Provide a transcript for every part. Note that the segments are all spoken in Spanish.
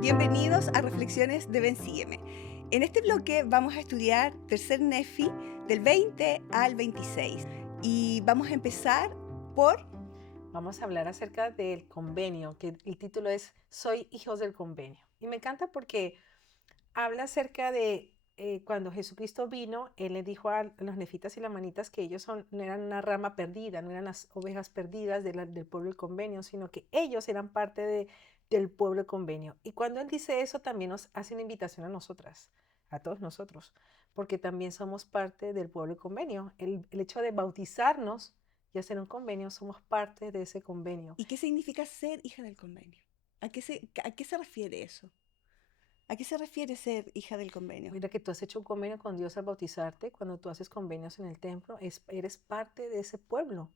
Bienvenidos a Reflexiones de Ven Sígueme. En este bloque vamos a estudiar Tercer Nefi del 20 al 26 y vamos a empezar por... Vamos a hablar acerca del convenio, que el título es Soy hijos del convenio. Y me encanta porque habla acerca de cuando Jesucristo vino, Él le dijo a los nefitas y lamanitas que ellos no eran una rama perdida, no eran las ovejas perdidas del pueblo del convenio, sino que ellos eran parte del pueblo del convenio. Y cuando Él dice eso, también nos hace una invitación a nosotras, a todos nosotros, porque también somos parte del pueblo del convenio. El hecho de bautizarnos y hacer un convenio, somos parte de ese convenio. ¿Y qué significa ser hija del convenio? ¿A qué se refiere eso? ¿A qué se refiere ser hija del convenio? Mira que tú has hecho un convenio con Dios al bautizarte. Cuando tú haces convenios en el templo, eres parte de ese pueblo.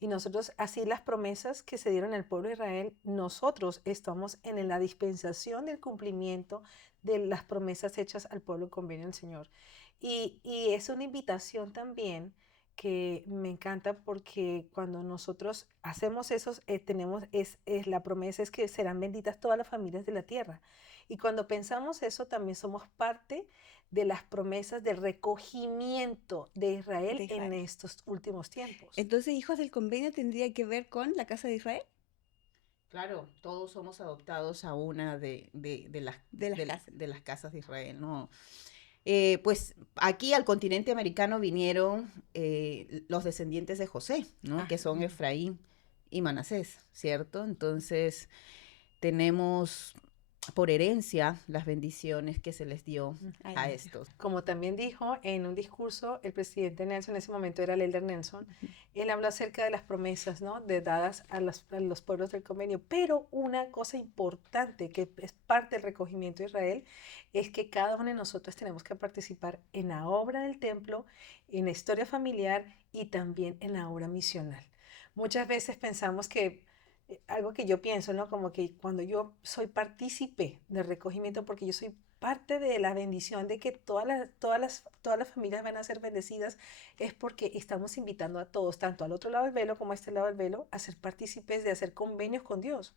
Y nosotros, así las promesas que se dieron al pueblo de Israel, nosotros estamos en la dispensación del cumplimiento de las promesas hechas al pueblo en convenio del Señor. Y es una invitación también que me encanta porque cuando nosotros hacemos eso, la promesa es que serán benditas todas las familias de la tierra. Y cuando pensamos eso, también somos parte de las promesas del recogimiento de Israel en estos últimos tiempos. Entonces, hijos del convenio tendría que ver con la casa de Israel. Claro, todos somos adoptados a una de las casas de Israel, ¿no? Pues aquí al continente americano vinieron los descendientes de José, ¿no? Que son Efraín y Manasés, ¿cierto? Entonces tenemos por herencia las bendiciones que se les dio a estos. Como también dijo en un discurso el presidente Nelson, en ese momento era el elder Nelson, él habló acerca de las promesas, ¿no?, dadas a los pueblos del convenio. Pero una cosa importante que es parte del recogimiento de Israel es que cada uno de nosotros tenemos que participar en la obra del templo, en la historia familiar y también en la obra misional. Muchas veces pensamos que algo que yo pienso, ¿no? Como que cuando yo soy partícipe del recogimiento, porque yo soy parte de la bendición de que todas las familias van a ser bendecidas, es porque estamos invitando a todos, tanto al otro lado del velo como a este lado del velo, a ser partícipes de hacer convenios con Dios.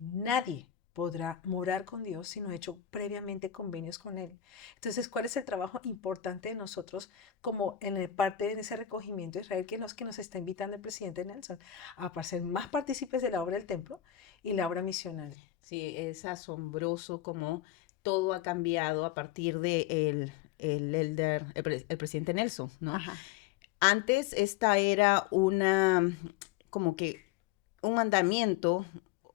Nadie podrá morar con Dios si no ha hecho previamente convenios con Él. Entonces, ¿cuál es el trabajo importante de nosotros como en el parte de ese recogimiento de Israel que nos está invitando el presidente Nelson a ser más partícipes de la obra del templo y la obra misional? Sí, es asombroso cómo todo ha cambiado a partir de el presidente Nelson, ¿no? Ajá. Antes esta era como que un mandamiento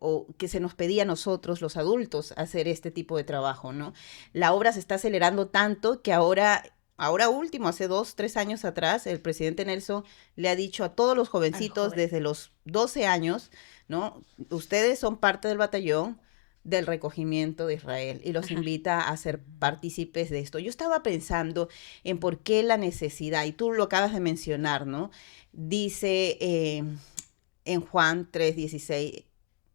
o que se nos pedía a nosotros, los adultos, hacer este tipo de trabajo, ¿no? La obra se está acelerando tanto que ahora último, hace 2, 3 años atrás, el presidente Nelson le ha dicho a todos los jovencitos desde los 12 años, ¿no? Ustedes son parte del batallón del recogimiento de Israel y los invita a ser partícipes de esto. Yo estaba pensando en por qué la necesidad, y tú lo acabas de mencionar, ¿no? Dice en Juan 3:16,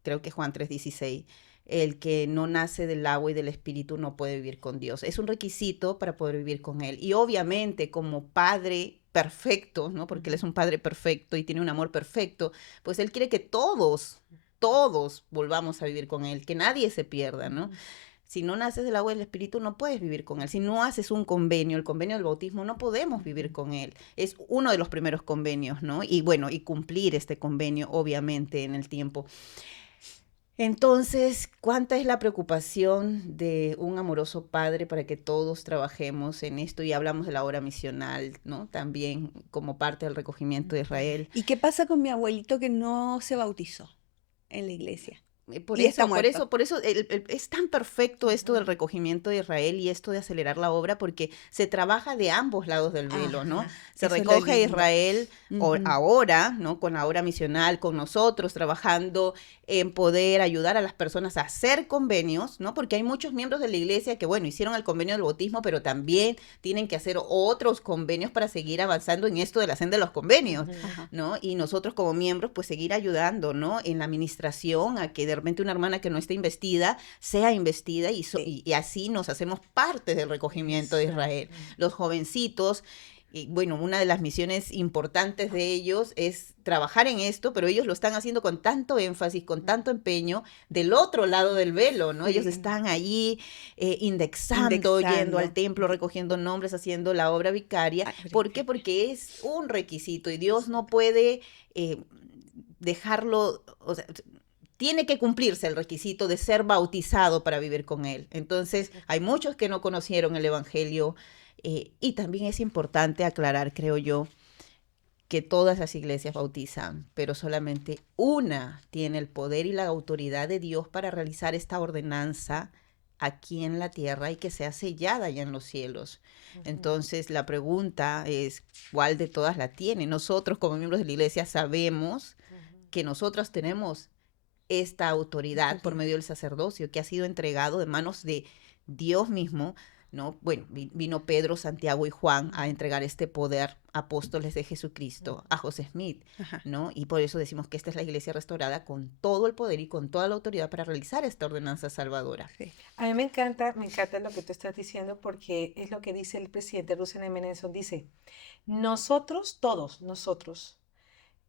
creo que Juan 3:16, el que no nace del agua y del espíritu no puede vivir con Dios. Es un requisito para poder vivir con Él. Y obviamente como padre perfecto, ¿no? Porque Él es un padre perfecto y tiene un amor perfecto, pues Él quiere que todos volvamos a vivir con Él, que nadie se pierda, ¿no? Si no naces del agua y del espíritu, no puedes vivir con Él. Si no haces un convenio, el convenio del bautismo, no podemos vivir con Él. Es uno de los primeros convenios, ¿no? Y bueno, y cumplir este convenio, obviamente, en el tiempo. Entonces, ¿cuánta es la preocupación de un amoroso padre para que todos trabajemos en esto? Y hablamos de la obra misional, ¿no? También como parte del recogimiento de Israel. ¿Y qué pasa con mi abuelito que no se bautizó en la iglesia? Por eso es tan perfecto esto del recogimiento de Israel y esto de acelerar la obra, porque se trabaja de ambos lados del velo, ¿no? Se recoge a Israel ahora, ¿no? Con la obra misional, con nosotros, trabajando en poder ayudar a las personas a hacer convenios, ¿no? Porque hay muchos miembros de la iglesia que, bueno, hicieron el convenio del bautismo, pero también tienen que hacer otros convenios para seguir avanzando en esto de la senda de los convenios, ¿no? Y nosotros como miembros, pues seguir ayudando, ¿no? En la administración, a que de repente una hermana que no esté investida sea investida y así nos hacemos parte del recogimiento de Israel. Los jovencitos Y bueno, una de las misiones importantes de ellos es trabajar en esto, pero ellos lo están haciendo con tanto énfasis, con tanto empeño, del otro lado del velo, ¿no? Ellos Sí. están allí indexando, yendo al Indexando. templo, recogiendo nombres, haciendo la obra vicaria. Ah, ¿Por qué? Porque es un requisito y Dios no puede dejarlo, o sea, tiene que cumplirse el requisito de ser bautizado para vivir con Él. Entonces, hay muchos que no conocieron el Evangelio y también es importante aclarar, creo yo, que todas las iglesias bautizan, pero solamente una tiene el poder y la autoridad de Dios para realizar esta ordenanza aquí en la tierra y que sea sellada ya en los cielos. Entonces, la pregunta es, ¿cuál de todas la tiene? Nosotros como miembros de la iglesia sabemos que nosotros tenemos esta autoridad por medio del sacerdocio que ha sido entregado de manos de Dios mismo, ¿no? Bueno, vino Pedro, Santiago y Juan a entregar este poder, apóstoles de Jesucristo, a José Smith, Ajá. ¿no? Y por eso decimos que esta es la iglesia restaurada con todo el poder y con toda la autoridad para realizar esta ordenanza salvadora. Sí. A mí me encanta lo que tú estás diciendo porque es lo que dice el presidente Russell M. Nelson. Dice, nosotros, todos nosotros,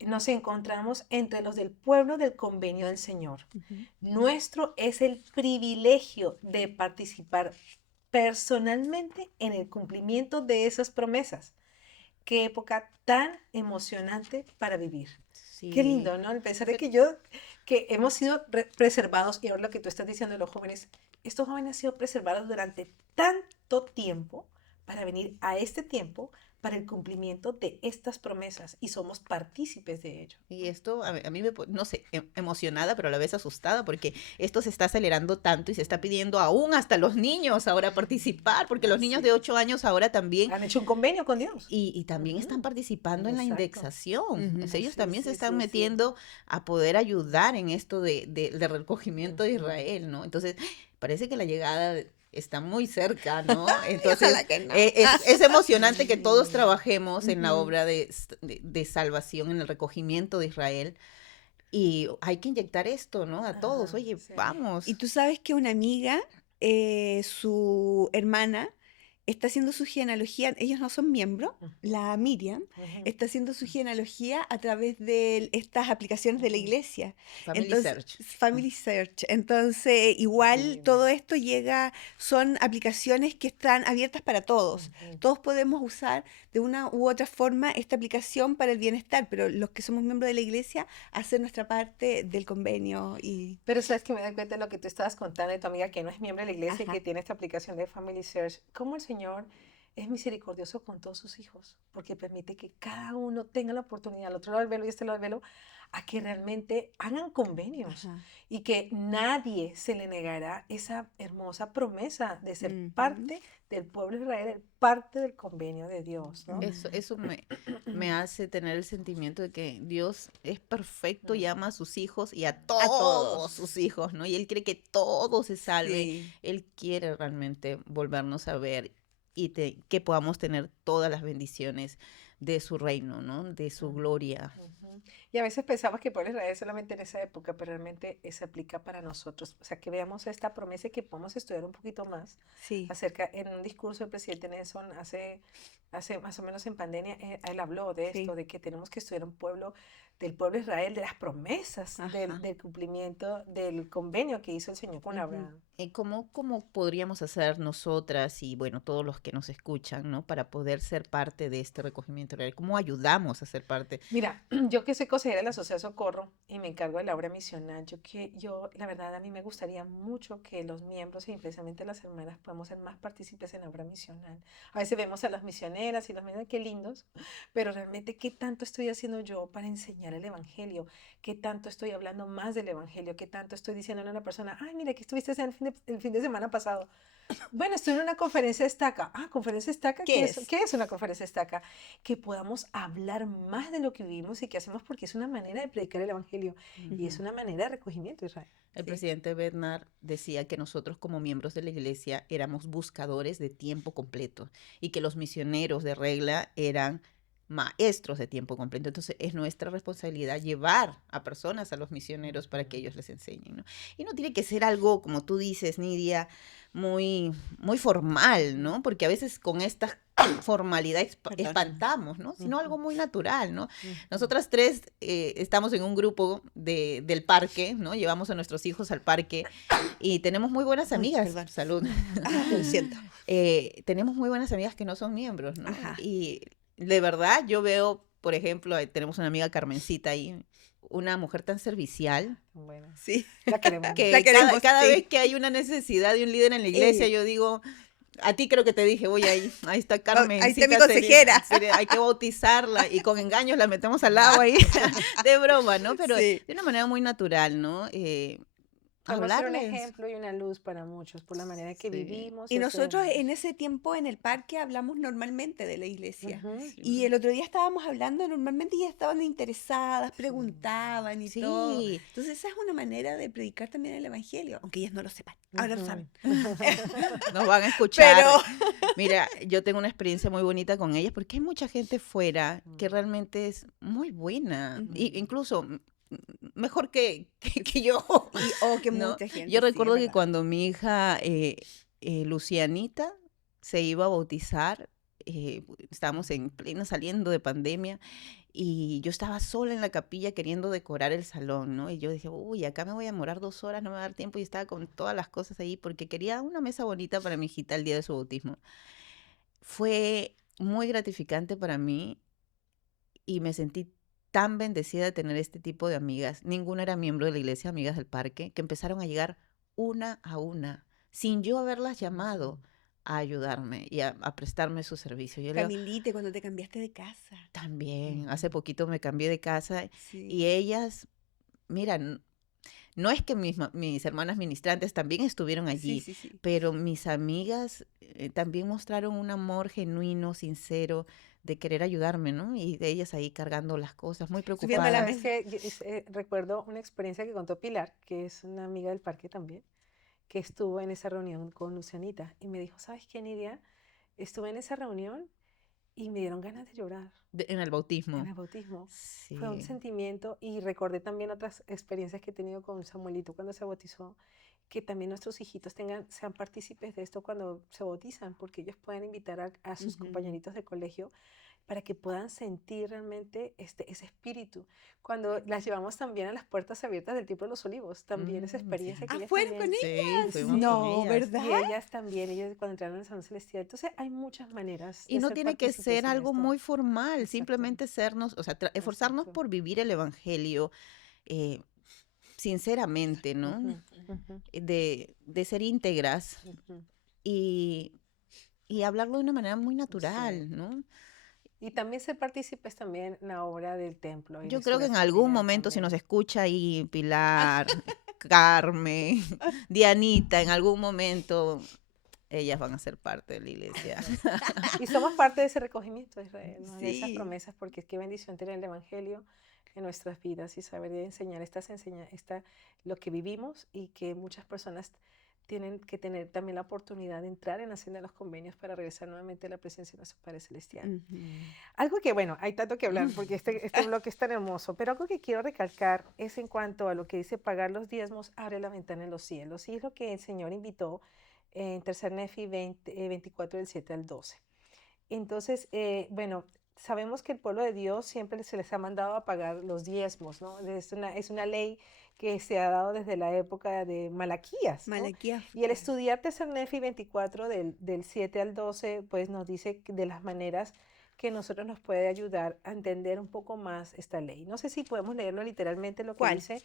nos encontramos entre los del pueblo del convenio del Señor. Ujú. Nuestro es el privilegio de participar personalmente en el cumplimiento de esas promesas. Qué época tan emocionante para vivir. Sí. Qué lindo, ¿no? El pensar de que hemos sido preservados, y ahora lo que tú estás diciendo de los jóvenes, estos jóvenes han sido preservados durante tanto tiempo para venir a este tiempo para el cumplimiento de estas promesas y somos partícipes de ello. Y esto a mí me, no sé, emocionada, pero a la vez asustada, porque esto se está acelerando tanto y se está pidiendo aún hasta los niños ahora participar, porque los niños de 8 años ahora también Han hecho un convenio con Dios. y también están participando en la Exacto. indexación. Ujú. O sea, ellos Sí, también se sí, están sí, sí. metiendo a poder ayudar en esto de recogimiento de Ujú. Israel, ¿no? Entonces, parece que la llegada está muy cerca, ¿no? Entonces, Ojalá que no. es emocionante que todos trabajemos en la Ujú. obra de salvación, en el recogimiento de Israel. Y hay que inyectar esto, ¿no? A todos. Ajá, Oye, sí. vamos. Y tú sabes que una amiga, su hermana, está haciendo su genealogía, ellos no son miembros, Ujú. la Miriam, Ujú. está haciendo su genealogía a través de estas aplicaciones de la Ujú. iglesia. Family Entonces, Search. Family Search. Entonces, igual lindo. todo esto llega, son aplicaciones que están abiertas para todos. Ujú. Todos podemos usar de una u otra forma esta aplicación para el bienestar, pero los que somos miembros de la iglesia, hacer nuestra parte del convenio y... Pero sabes que me doy cuenta de lo que tú estabas contando de tu amiga que no es miembro de la iglesia y Ajá. que tiene esta aplicación de Family Search. Cómo el Señor es misericordioso con todos sus hijos, porque permite que cada uno tenga la oportunidad, al otro lado del velo y este lado del velo, a que realmente hagan convenios Ajá. y que nadie se le negará esa hermosa promesa de ser Ujú. parte del pueblo de Israel, parte del convenio de Dios, ¿no? Eso me hace tener el sentimiento de que Dios es perfecto y ama a sus hijos y a A todos todos. sus hijos, ¿no? Y Él quiere que todos se salven. Sí. Él quiere realmente volvernos a ver y que podamos tener todas las bendiciones de su reino, ¿no? De su gloria. Ujú. Y a veces pensamos que el pueblo de Israel solamente en esa época, pero realmente se aplica para nosotros. O sea, que veamos esta promesa y que podamos estudiar un poquito más Sí. acerca, en un discurso del presidente Nelson hace más o menos en pandemia, él habló de Sí. esto, de que tenemos que estudiar del pueblo de Israel, de las promesas, Ajá. del cumplimiento del convenio que hizo el Señor con Ujú. Abraham. ¿Cómo podríamos hacer nosotras y, bueno, todos los que nos escuchan, ¿no? Para poder ser parte de este recogimiento real? ¿Cómo ayudamos a ser parte? Mira, yo que soy consejera de la Sociedad Socorro y me encargo de la obra misional, la verdad, a mí me gustaría mucho que los miembros y especialmente las hermanas podamos ser más partícipes en la obra misional. A veces vemos a las misioneras y las miran, qué lindos, pero realmente, ¿qué tanto estoy haciendo yo para enseñar el Evangelio? ¿Qué tanto estoy hablando más del Evangelio? ¿Qué tanto estoy diciéndole a una persona, ay, mira, que estuviste el fin de semana pasado? Bueno, estuve en una conferencia estaca. Ah, conferencia estaca, ¿Qué es? ¿Qué es una conferencia estaca? Que podamos hablar más de lo que vivimos y que hacemos porque es una manera de predicar el Evangelio y es Ujú. una manera de recogimiento de Israel. El Sí. presidente Bernard decía que nosotros como miembros de la iglesia éramos buscadores de tiempo completo y que los misioneros de regla eran maestros de tiempo completo. Entonces es nuestra responsabilidad llevar a personas a los misioneros para que ellos les enseñen, ¿no? Y no tiene que ser algo, como tú dices, Nidia, muy formal, ¿no? Porque a veces con estas formalidad Perdón. espantamos, ¿no? Sino algo muy natural, ¿no? Ujú. Nosotras tres estamos en un grupo del parque, ¿no? Llevamos a nuestros hijos al parque y tenemos muy buenas Uy, amigas. perdón. Salud. Lo siento. Tenemos muy buenas amigas que no son miembros, ¿no? Ajá. Y de verdad yo veo, por ejemplo, tenemos una amiga Carmencita ahí, una mujer tan servicial Bueno, Sí. la queremos. que La queremos, cada sí. vez que hay una necesidad de un líder en la iglesia, Eh. yo digo, a ti creo que te dije, voy ahí está Ahí está Carmencita, mi consejera. hay que bautizarla y con engaños la metemos al agua ahí, de broma, ¿no? Pero Sí. de una manera muy natural, ¿no? Podemos ser un Hablarles. ejemplo y una luz para muchos por la manera que Sí. vivimos. Y y nosotros hacemos. en ese tiempo en el parque hablamos normalmente de la iglesia. Ujú. Y el otro día estábamos hablando normalmente y estaban interesadas, preguntaban y todo. Sí, Entonces esa es una manera de predicar también el evangelio, aunque ellas no lo sepan. Ahora lo Ujú. saben. nos van a escuchar. Pero Mira, yo tengo una experiencia muy bonita con ellas porque hay mucha gente fuera que Mm. realmente es muy buena, Ujú. incluso mejor que yo. que ¿no? mucha gente. Yo sí, es recuerdo que verdad. cuando mi hija Lucianita se iba a bautizar, estábamos en pleno saliendo de pandemia y yo estaba sola en la capilla queriendo decorar el salón, ¿no? Y yo dije, uy, acá me voy a demorar 2 horas, no me va a dar tiempo y estaba con todas las cosas ahí porque quería una mesa bonita para mi hijita el día de su bautismo. Fue muy gratificante para mí y me sentí tan bendecida de tener este tipo de amigas. Ninguna era miembro de la iglesia, amigas del parque, que empezaron a llegar una a una, sin yo haberlas llamado a ayudarme y a prestarme su servicio. Yo le digo, Camilite, cuando te cambiaste de casa. también, hace poquito me cambié de casa y Sí. ellas, mira, no es que mis hermanas ministrantes también estuvieron Sí, allí, sí, sí. pero mis amigas también mostraron un amor genuino, sincero, de querer ayudarme, ¿no? Y de ellas ahí cargando las cosas, muy Subiendo a la preocupadas. ¿Sabes qué? Recuerdo una experiencia que contó Pilar, que es una amiga del parque también, que estuvo en esa reunión con Lucianita y me dijo, ¿sabes qué, Nidia? Estuve en esa reunión y me dieron ganas de llorar En el en bautismo. el bautismo. Fue un Sí. sentimiento y recordé también otras experiencias que he tenido con Samuelito cuando se bautizó, que también nuestros hijitos sean partícipes de esto cuando se bautizan, porque ellos pueden invitar a sus Ujú. compañeritos de colegio para que puedan sentir realmente ese espíritu. Cuando las llevamos también a las puertas abiertas del Templo de los Olivos, también esa experiencia que ellas ¿Fueron con también... Sí, ellas? fuimos con No, ellas. Y ¿verdad? ellas también, ellas cuando entraron al Salón Celestial. Entonces hay muchas maneras Y de no ser tiene que partícipes ser en algo esto. muy formal, Exacto, simplemente sernos, o sea, esforzarnos exacto. por vivir el evangelio eh, sinceramente, ¿no? Ujú, ujú, De ser íntegras ujú. y, y hablarlo de una manera muy Sí. natural, ¿no? Y también ser partícipes también en la obra del templo y en Yo creo que en estudiar su algún vida momento, si nos también. escucha ahí Pilar, Carmen, Dianita, en algún momento ellas van a ser parte de la iglesia. Y somos parte de ese recogimiento, Israel, ¿no? De esas Sí. promesas, porque qué bendición tener el Evangelio en nuestras vidas y saber de enseñar lo que vivimos y que muchas personas tienen que tener también la oportunidad de entrar en la senda de los convenios para regresar nuevamente a la presencia de nuestro Padre Celestial. Ujú. Algo que, bueno, hay tanto que hablar porque este bloque es tan hermoso, pero algo que quiero recalcar es en cuanto a lo que dice pagar los diezmos, abre la ventana en los cielos. Y es lo que el Señor invitó en 3 Nefi 24 del 7 al 12. Entonces, bueno, sabemos que el pueblo de Dios siempre se les ha mandado a pagar los diezmos, ¿no? Es una ley que se ha dado desde la época de Malaquías, ¿no? Malaquías. Y el estudiar Nefi 24 del 7 al 12, pues nos dice de las maneras que nosotros nos puede ayudar a entender un poco más esta ley. No sé si podemos leerlo literalmente lo que ¿Cuál? dice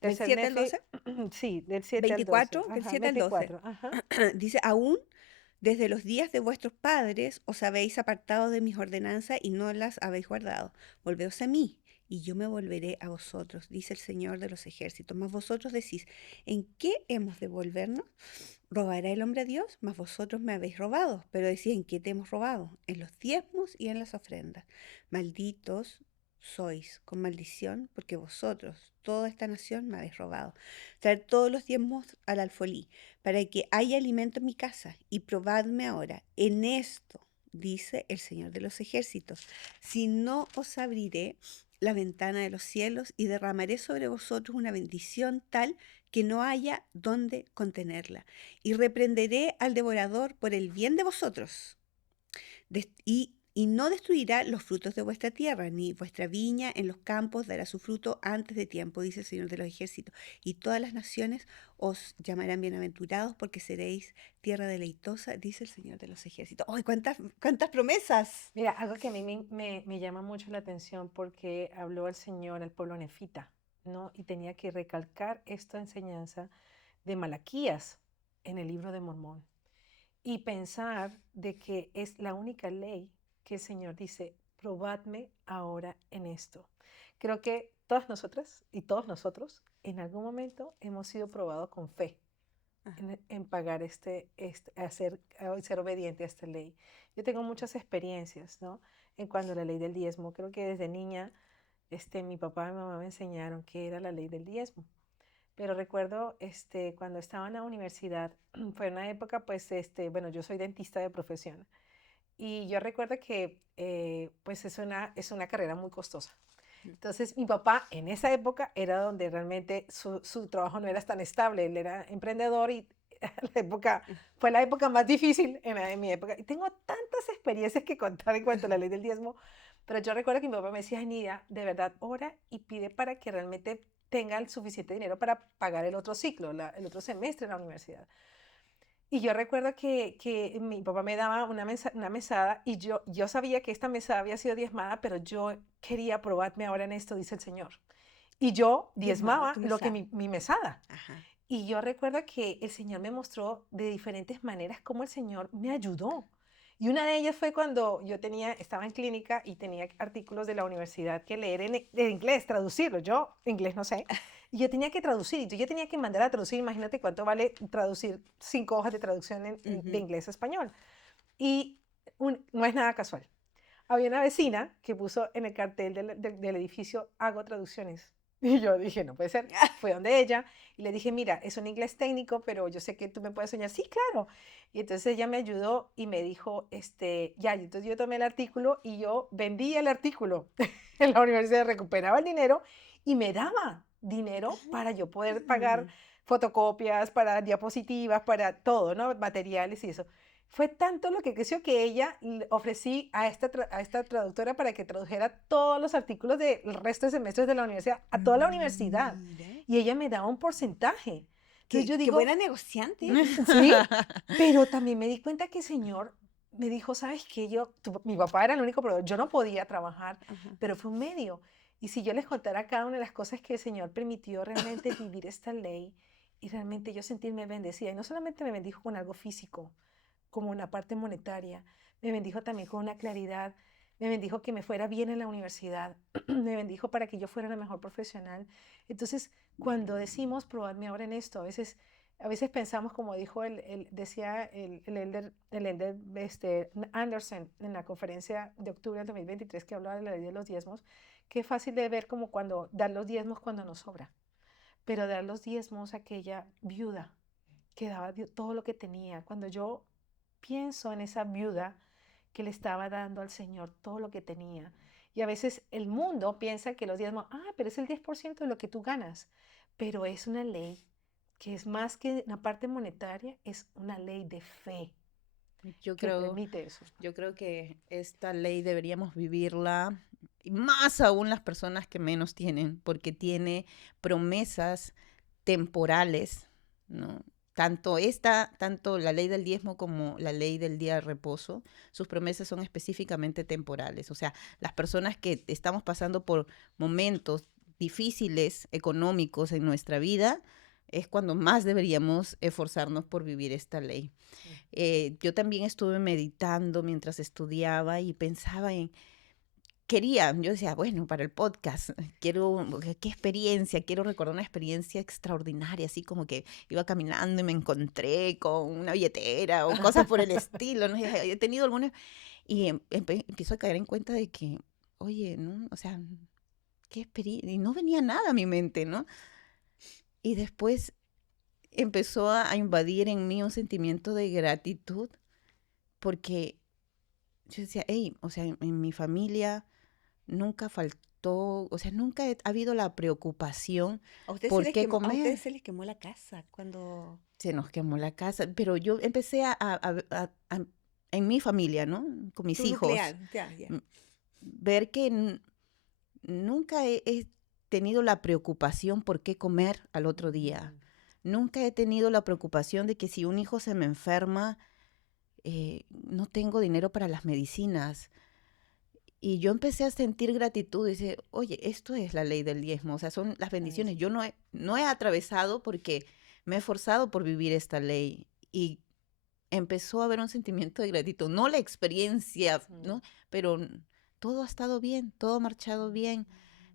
¿Del 7 al 12? Sí, del 7 al 12. 24, del Ajá, 7 al 12. 24. Ajá. Dice, aún desde los días de vuestros padres os habéis apartado de mis ordenanzas y no las habéis guardado. Volveos a mí, y yo me volveré a vosotros, dice el Señor de los ejércitos. Mas vosotros decís, ¿en qué hemos de volvernos? ¿Robará el hombre a Dios? Mas vosotros me habéis robado. Pero decís, ¿en qué te hemos robado? En los diezmos y en las ofrendas. Malditos sois con maldición, porque vosotros, toda esta nación, me habéis robado. Traed todos los diezmos al alfolí, para que haya alimento en mi casa, y probadme ahora en esto, dice el Señor de los ejércitos, si no os abriré la ventana de los cielos y derramaré sobre vosotros una bendición tal que no haya dónde contenerla, y reprenderé al devorador por el bien de vosotros. y no destruirá los frutos de vuestra tierra, ni vuestra viña en los campos dará su fruto antes de tiempo, dice el Señor de los ejércitos. Y todas las naciones os llamarán bienaventurados porque seréis tierra deleitosa, dice el Señor de los ejércitos. ¡Ay, cuántas promesas! Mira, algo que a mí me llama mucho la atención porque habló el Señor al pueblo nefita, ¿no? Y tenía que recalcar esta enseñanza de Malaquías en el libro de Mormón y pensar de que es la única ley que el Señor dice, probadme ahora en esto. Creo que todas nosotras y todos nosotros en algún momento hemos sido probados con fe Ajá. en pagar ser obediente a esta ley. Yo tengo muchas experiencias, ¿no? En cuanto a la ley del diezmo. Creo que desde niña, mi papá y mi mamá me enseñaron qué era la ley del diezmo. Pero recuerdo, cuando estaba en la universidad, fue una época, pues, bueno, yo soy dentista de profesión. Y yo recuerdo que, pues, es una carrera muy costosa. Entonces, mi papá en esa época era donde realmente su trabajo no era tan estable. Él era emprendedor y fue la época más difícil en mi época. Y tengo tantas experiencias que contar en cuanto a la ley del diezmo, pero yo recuerdo que mi papá me decía, "Ay, Nidia, de verdad, ora y pide para que realmente tenga el suficiente dinero para pagar el otro ciclo, el otro semestre en la universidad". Y yo recuerdo que mi papá me daba una mesada y yo sabía que esta mesada había sido diezmada, pero yo quería probarme ahora en esto, dice el Señor. Y yo Diezmaba diezmaba tu lo que mesada. mi mesada. Ajá. Y yo recuerdo que el Señor me mostró de diferentes maneras cómo el Señor me ayudó. Y una de ellas fue cuando estaba en clínica y tenía artículos de la universidad que leer en inglés, traducirlos. Yo inglés no sé. Y yo tenía que traducir, yo tenía que mandar a traducir. Imagínate cuánto vale traducir 5 hojas de traducción de Ujú. inglés a español. Y no es nada casual. Había una vecina que puso en el cartel del edificio, hago traducciones. Y yo dije, no puede ser. Fue donde ella y le dije, mira, es un inglés técnico, pero yo sé que tú me puedes enseñar. Sí, claro. Y entonces ella me ayudó y me dijo, ya, y entonces yo tomé el artículo y yo vendí el artículo en la universidad, recuperaba el dinero y me daba dinero para yo poder pagar Ah. fotocopias, para diapositivas, para todo, ¿no? Materiales y eso. Fue tanto lo que creció que ella ofrecí a esta traductora para que tradujera todos los artículos del resto de semestres de la universidad, a toda la universidad. Mira, Y ella me daba un porcentaje. Entonces yo qué buena digo, negociante. sí, pero también me di cuenta que el Señor me dijo, ¿sabes qué? Mi papá era el único proveedor, yo no podía trabajar, Ajá. pero fue un medio. Y si yo les contara cada una de las cosas que el Señor permitió realmente vivir esta ley y realmente yo sentirme bendecida, y no solamente me bendijo con algo físico, como una parte monetaria, me bendijo también con una claridad, me bendijo que me fuera bien en la universidad, me bendijo para que yo fuera la mejor profesional. Entonces, cuando decimos probarme ahora en esto, a veces pensamos, como dijo decía el elder Anderson en la conferencia de octubre del 2023 que hablaba de la ley de los diezmos, que es fácil de ver como cuando dar los diezmos cuando nos sobra, pero dar los diezmos a aquella viuda que daba todo lo que tenía. Cuando yo pienso en esa viuda que le estaba dando al Señor todo lo que tenía, y a veces el mundo piensa que los diezmos, pero es el 10% de lo que tú ganas, pero es una ley que es más que una parte monetaria, es una ley de fe Yo que creo, permite eso. yo creo que esta ley deberíamos vivirla, y más aún las personas que menos tienen, porque tiene promesas temporales, ¿no? Tanto la ley del diezmo como la ley del día de reposo, sus promesas son específicamente temporales. O sea, las personas que estamos pasando por momentos difíciles económicos en nuestra vida, es cuando más deberíamos esforzarnos por vivir esta ley. Yo también estuve meditando mientras estudiaba y pensaba yo decía, bueno, para el podcast, qué experiencia, quiero recordar una experiencia extraordinaria, así como que iba caminando y me encontré con una billetera o cosas por el estilo, ¿no? He tenido algunas, y empiezo a caer en cuenta de que, oye, ¿no? O sea, qué experiencia, y no venía nada a mi mente, ¿no? Y después empezó a invadir en mí un sentimiento de gratitud porque yo decía, hey, o sea, en mi familia nunca faltó, o sea, ha habido la preocupación por qué A ustedes comer. se les quemó la casa cuando... Se nos quemó la casa, pero yo empecé a en mi familia, ¿no? Con mis Tu hijos, nuclear, ya. ver que nunca he tenido la preocupación por qué comer al otro día. Nunca he tenido la preocupación de que si un hijo se me enferma, no tengo dinero para las medicinas. Y yo empecé a sentir gratitud y decir, oye, esto es la ley del diezmo, o sea, son las bendiciones. Yo no he atravesado porque me he esforzado por vivir esta ley. Y empezó a haber un sentimiento de gratitud, no la experiencia, ¿no? Pero todo ha estado bien, todo ha marchado bien.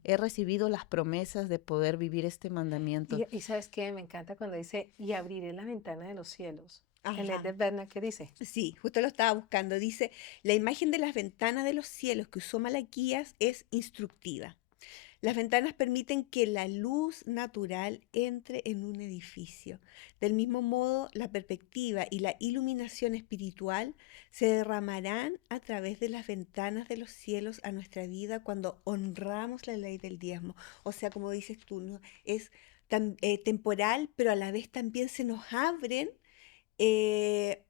He recibido las promesas de poder vivir este mandamiento. Y ¿sabes qué? Me encanta cuando dice, y abriré la ventana de los cielos. En Ajá. Led Berna, ¿qué dice? Sí, justo lo estaba buscando. Dice, la imagen de las ventanas de los cielos que usó Malaquías es instructiva. Las ventanas permiten que la luz natural entre en un edificio. Del mismo modo, la perspectiva y la iluminación espiritual se derramarán a través de las ventanas de los cielos a nuestra vida cuando honramos la ley del diezmo. O sea, como dices tú, ¿no? Es temporal, pero a la vez también se nos abren,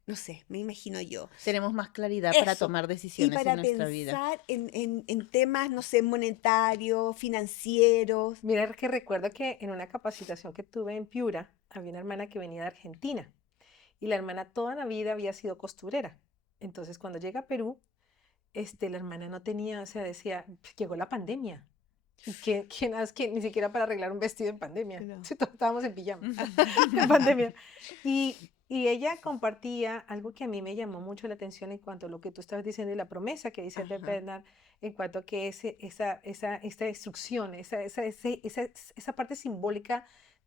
no sé, me imagino yo. Tenemos más claridad para Eso. tomar Y decisiones en para nuestra vida. pensar en temas, no sé, monetarios, financieros. Mira que recuerdo que en una capacitación que tuve en Piura, había una hermana que venía de Argentina y la hermana toda la vida había sido costurera. Entonces, cuando llega a Perú, la hermana no tenía, o sea, decía, "Pues, llegó la pandemia. ¿Y quién hace que ni siquiera para arreglar un vestido en pandemia? No. Si todos estábamos en pijama en pandemia. Y ella compartía algo que a mí me llamó mucho la atención en cuanto a lo que tú estabas diciendo y la promesa que dice de Ajá. Bernard, en cuanto a que esta instrucción, esa parte simbólica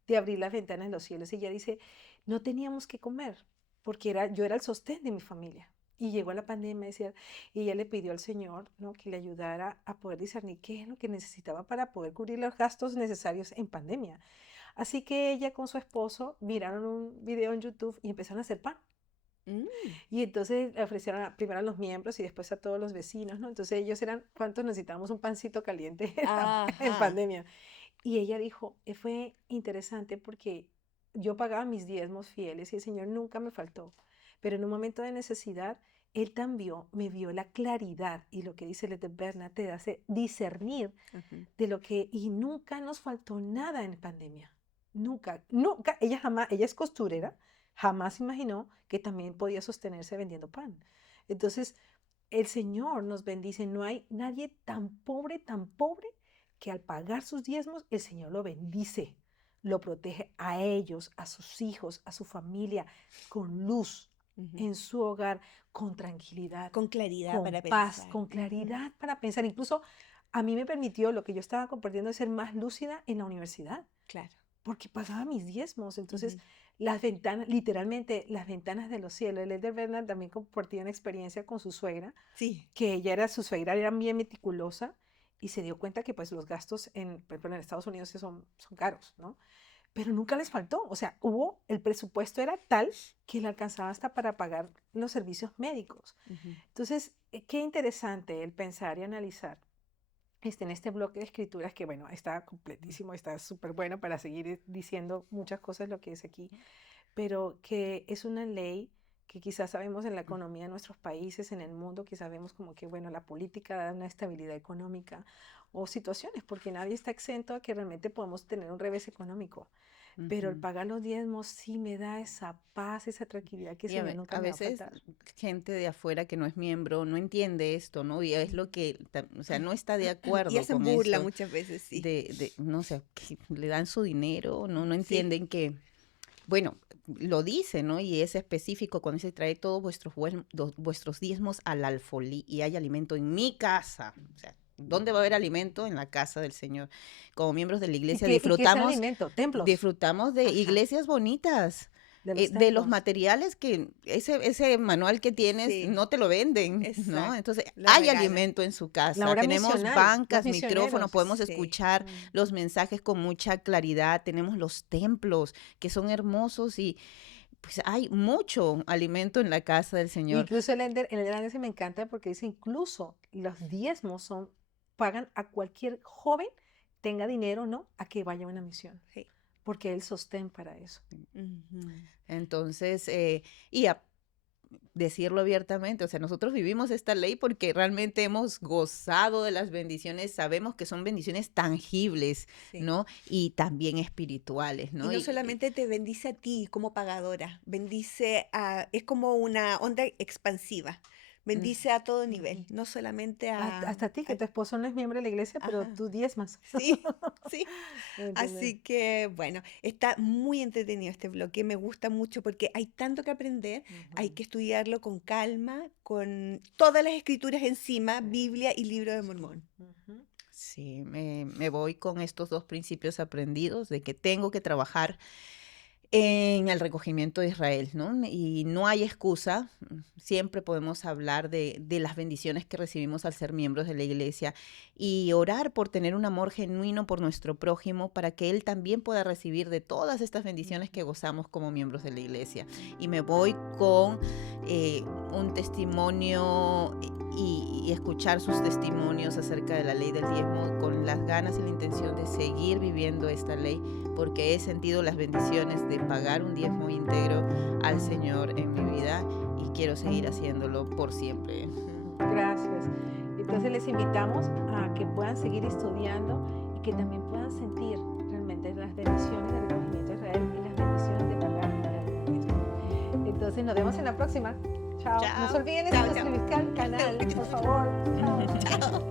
de abrir las ventanas de los cielos. Ella dice, no teníamos que comer, porque yo era el sostén de mi familia. Y llegó la pandemia, decía, y ella le pidió al Señor, ¿no?, que le ayudara a poder discernir qué es lo que necesitaba para poder cubrir los gastos necesarios en pandemia. Así que ella con su esposo miraron un video en YouTube y empezaron a hacer pan. Mm. Y entonces le ofrecieron primero a los miembros y después a todos los vecinos, ¿no? Entonces ellos eran, ¿cuántos necesitábamos un pancito caliente en Ajá. pandemia? Y ella dijo, fue interesante porque yo pagaba mis diezmos fieles y el Señor nunca me faltó. Pero en un momento de necesidad, Él también me vio la claridad y lo que dice Led Bernard te hace discernir Ujú. de lo que, y nunca nos faltó nada en pandemia. Nunca, nunca, ella jamás, ella es costurera, jamás imaginó que también podía sostenerse vendiendo pan. Entonces, el Señor nos bendice, no hay nadie tan pobre, que al pagar sus diezmos, el Señor lo bendice, lo protege a ellos, a sus hijos, a su familia, con luz Ujú. en su hogar, con tranquilidad, Con claridad con para paz, pensar. con Ujú. claridad para pensar. Incluso a mí me permitió lo que yo estaba compartiendo de ser más lúcida en la universidad, Claro. porque pagaba mis diezmos. Entonces, Ujú. las ventanas, literalmente, las ventanas de los cielos. El Elder Bernard también compartía una experiencia con su suegra, Sí. que su suegra era bien meticulosa y se dio cuenta que pues los gastos por ejemplo, en Estados Unidos son caros, ¿no? Pero nunca les faltó, o sea, el presupuesto era tal que le alcanzaba hasta para pagar los servicios médicos. Ujú. Entonces, qué interesante el pensar y analizar en este bloque de escrituras que, bueno, está completísimo, está súper bueno para seguir diciendo muchas cosas lo que es aquí, pero que es una ley que quizás sabemos en la economía de nuestros países, en el mundo, quizás vemos como que, bueno, la política da una estabilidad económica o situaciones, porque nadie está exento a que realmente podemos tener un revés económico. Pero el Ujú. pagar los diezmos sí me da esa paz, esa tranquilidad que el Y Señor nunca a me va a veces faltar. gente de afuera que no es miembro no entiende esto, ¿no? Y es lo que, o sea, no está de Y acuerdo hacen con burla esto muchas veces, sí. no sé, que le dan su dinero, no Sí. entienden que, bueno, lo dice, ¿no? Y es específico cuando dice trae todos vuestros diezmos al alfolí y hay alimento en mi casa. O sea, ¿dónde va a haber alimento? En la casa del Señor. Como miembros de la iglesia Y qué es el alimento? Templos. disfrutamos de Ajá. iglesias bonitas, De los de los templos. materiales que ese manual que tienes Sí. no te lo venden, ¿no? Exacto. Entonces Lo hay regalan. alimento en su La casa, obra tenemos misional, los bancas, micrófonos, misioneros. podemos Sí. escuchar los mensajes con mucha claridad, tenemos los templos que son hermosos y pues hay mucho alimento en la casa del Señor. Incluso el Elder me encanta porque dice, incluso los diezmos pagan a cualquier joven, tenga dinero o no, a que vaya a una misión. Sí. Porque él sostén para eso. Ujú. Entonces, decirlo abiertamente, o sea, nosotros vivimos esta ley porque realmente hemos gozado de las bendiciones, sabemos que son bendiciones tangibles, Sí. ¿no? Y también espirituales, Y ¿no? no solamente te bendice a ti como pagadora, es como una onda expansiva, Mm, bendice a todo nivel, no solamente Hasta a ti, que a- tu esposo no es miembro de la iglesia, pero ajá, tú diezmas. sí, sí. ¿Me entiendes? Así que bueno, está muy entretenido este bloque, me gusta mucho porque hay tanto que aprender, hay Ujú. que estudiarlo con calma, con todas las escrituras encima, Biblia y Libro de Mormón. Ujú. sí, me voy con estos dos principios aprendidos de que tengo que trabajar en el recogimiento de Israel, ¿no? Y no hay excusa, siempre podemos hablar de las bendiciones que recibimos al ser miembros de la iglesia y orar por tener un amor genuino por nuestro prójimo para que él también pueda recibir de todas estas bendiciones que gozamos como miembros de la iglesia. Y me voy con un testimonio y escuchar sus testimonios acerca de la ley del diezmo con las ganas y la intención de seguir viviendo esta ley porque he sentido las bendiciones de pagar un diezmo íntegro al Señor en mi vida y quiero seguir haciéndolo por siempre. Gracias. Entonces les invitamos a que puedan seguir estudiando y que también puedan sentir realmente las bendiciones del recogimiento de Israel y las bendiciones de pagar el diezmo. Entonces nos vemos en la próxima. Chao. No se Chao. olviden de Chao, chao. suscribirse al canal, por favor. Chao. Chao.